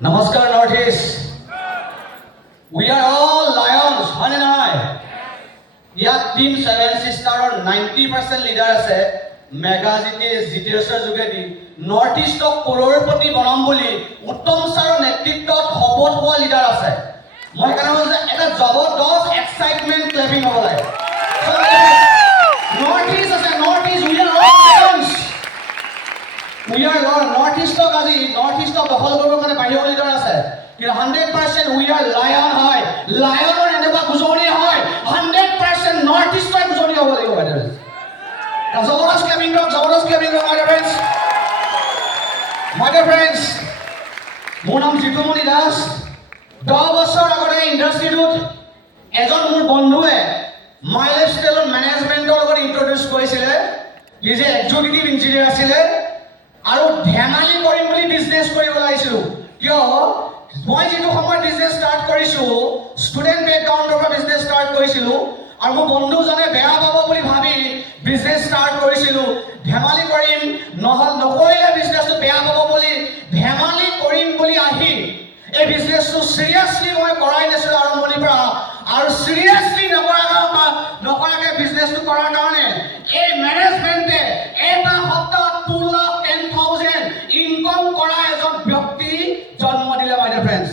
Namaskar, Northeast. We are all lions, honey and I. Here, Team 7 Sister 90% leader ase. Mega GTS Jugedi, Northeast of Kororpati Bonambuli, Uttam Sar Netiptot, Hobot leader ase. My kind of Zabot excitement clapping over life. Northeast as a Northeast, we are all lions. We are Northeast of Gazi, Northeast of the whole government by your leader ase. 100% we are lion high. Lion or Eneba Guzoni high. 100% Northeast by Guzoni over you. Zaboras clapping dog, my dear friends. My dear friends, Monam Jitumoni Das, 10 বছর আগতে ইন্ডাস্ট্রিটোত এজন মোৰ বন্ধুৱে mileage স্কেলৰ মেনেজমেণ্টৰ লগত introduce কৰিছিলে ই যে executive engineer আছিল আৰু ধেমালি কৰিম বুলি বিজনেছ কৰিব লাগিছিল কিয় মই যেটো সময় বিজনেছ ষ্টাৰ্ট কৰিছো ষ্টুডেন্ট বেকগ্ৰাউণ্ডৰ পৰা বিজনেছ ষ্টাৰ্ট কৰিছিলো আৰু মোৰ বন্ধুজনে বেয়া পাব বুলি ভাবি বিজনেছ ষ্টাৰ্ট কৰিছিলো ধেমালি কৰিম নহল নকৰিলে বিজনেছটো বেয়া পাব বুলি ধেমালি কৰিম বুলি আহি এই বিজনেছটো সিৰিয়াসলি মই কৰাই নাছিল আৰম্ভণিৰ পৰা আৰু সিৰিয়াসলি নকৰাকে বিজনেছটো কৰাৰ কাৰণে এই মেনেজমেণ্টে এটা সপ্তাহত 2,10,000 ইনকাম কৰা এজন ব্যক্তি জন্ম দিলে মাই ডিয়াৰ ফ্ৰেণ্ডছ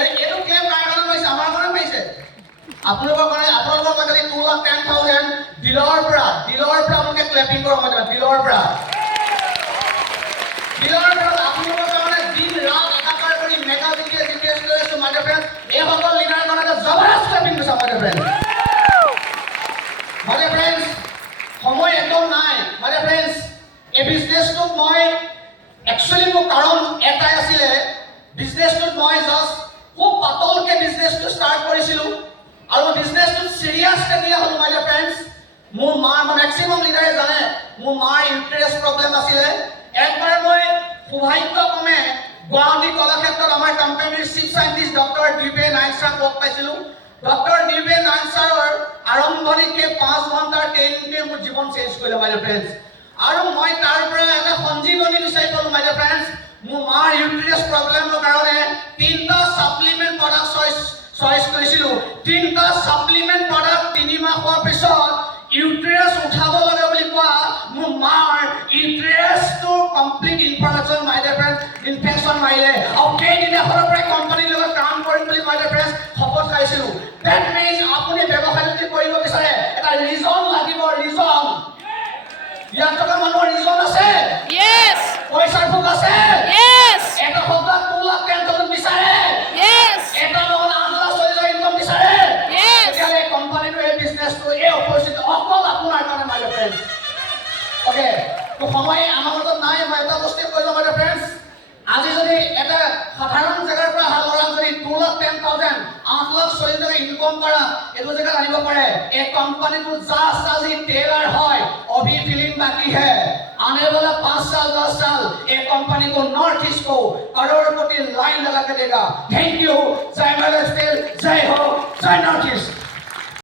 এইটো ক্লেম কাৰখানা পাইছে আমাৰ কাৰণে পাইছে আপোনালোকৰ কাৰণে 2,10,000 ডিলৰ পৰা আপোনালোকে ক্লেপিং কৰক মই ডিলৰ পৰা আপোনালোকৰ কাৰণে দিন ৰাত একাকাৰ কৰি মেগা জিটিএছ লৈ আছো মাই ডিয়াৰ ফ্ৰেণ্ডছ এই সকল লিডাৰ কাৰণে জবৰদস্ত ক্লেপিং কৰিছে মাই ডিয়াৰ ফ্ৰেণ্ডছ সময় একদম নাই মাই ডিয়াৰ ফ্ৰেণ্ডছ এই বিজনেছটোত মই একচুৱেলি মোৰ কাৰণ এটাই আছিলে বিজনেছটোত মই জাষ্ট খুব পাতলকে বিজনেছটো ষ্টাৰ্ট কৰিছিলোঁ আৰু বিজনেছটো সিৰিয়াস কেতিয়া হ'ল মাই ডিয়াৰ ফ্ৰেণ্ডছ মোৰ মাৰ মেক্সিমাম লিডাৰে জানে মোৰ মাৰ ইন্টাৰেষ্ট প্ৰব্লেম আছিলে একবাৰ মই সৌভাগ্যক্ৰমে গুৱাহাটী কলাক্ষেত্ৰত আমাৰ কোম্পানীৰ চিফ সাইন্টিষ্ট ডক্টৰ ডিপে নাইক ছাৰক লগ পাইছিলোঁ ডক্টৰ ডিপে নাইক ছাৰৰ আৰম্ভণিতে 5 ঘণ্টাৰ ট্ৰেইনিংটোৱে মোৰ জীৱন চেঞ্জ কৰিলে মাই ডিয়াৰ ফ্ৰেণ্ডছ আৰু মই তাৰ পৰা এটা সঞ্জীৱনী বিচাৰি পালোঁ মাই ডিয়াৰ ফ্ৰেণ্ডছ মোৰ মাৰ ইউটেৰাছ প্ৰব্লেমৰ কাৰণে 3টা সাপ্লিমেন্ট প্ৰডাক্ট চইচ কৰিছিলোঁ 3টা সাপ্লিমেন্ট প্ৰডাক্ট 3 মাহ খোৱাৰ পিছত ইউটেৰাছ উঠাব লাগে বুলি কোৱা মোৰ মাৰ ইউটেৰাছটো complete information my dear friends infection মাৰিলে আৰু কেইদিনাখনৰ পৰা কোম্পানীৰ লগত কাম কৰিম বুলি মাই ডিয়াৰ ফ্ৰেণ্ডছ শপত খাইছিলোঁ ডেট মিনছ আপুনি ব্যৱসায় যদি কৰিব বিচাৰে এটা ৰিজন লাগিব ৰিজন ইয়াত থকা মানুহৰ ৰিজন আছে Yes. পইচাৰ ভোক আছে Yes. এটা সপ্তাহ 2,10,000 বিচাৰে Yes. এটা লগত 8,000 ইনকাম বিচাৰে Yes. তেতিয়াহ'লে কোম্পানীটো এই বিজনেছটো এই অপৰচুনিটি অকল আপোনাৰ কাৰণে মাই ডিয়াৰ ফ্ৰেণ্ডছ অ'কে তো সময় আমাৰ হাতত নাই মই এটা বস্তু কৈ লওঁ মাই ডিয়াৰ ফ্ৰেণ্ডছ আজি যদি এটা সাধাৰণ জেগাৰ পৰা অহা ল'ৰা যদি 2,10,000 8,40,000 টকা ইনকাম কৰা এইটো জেগাত আনিব পাৰে এই কোম্পানীটো জাষ্ট আজি টেইলাৰ হয় अभी फिल्म बाकी है आने वाला 5 साल 10 साल ये कंपनी को नॉर्थ ईस्ट को करोड़पति लाइन लगा के देगा थैंक यू जय महाराष्ट्र जय हो जय नॉर्थ ईस्ट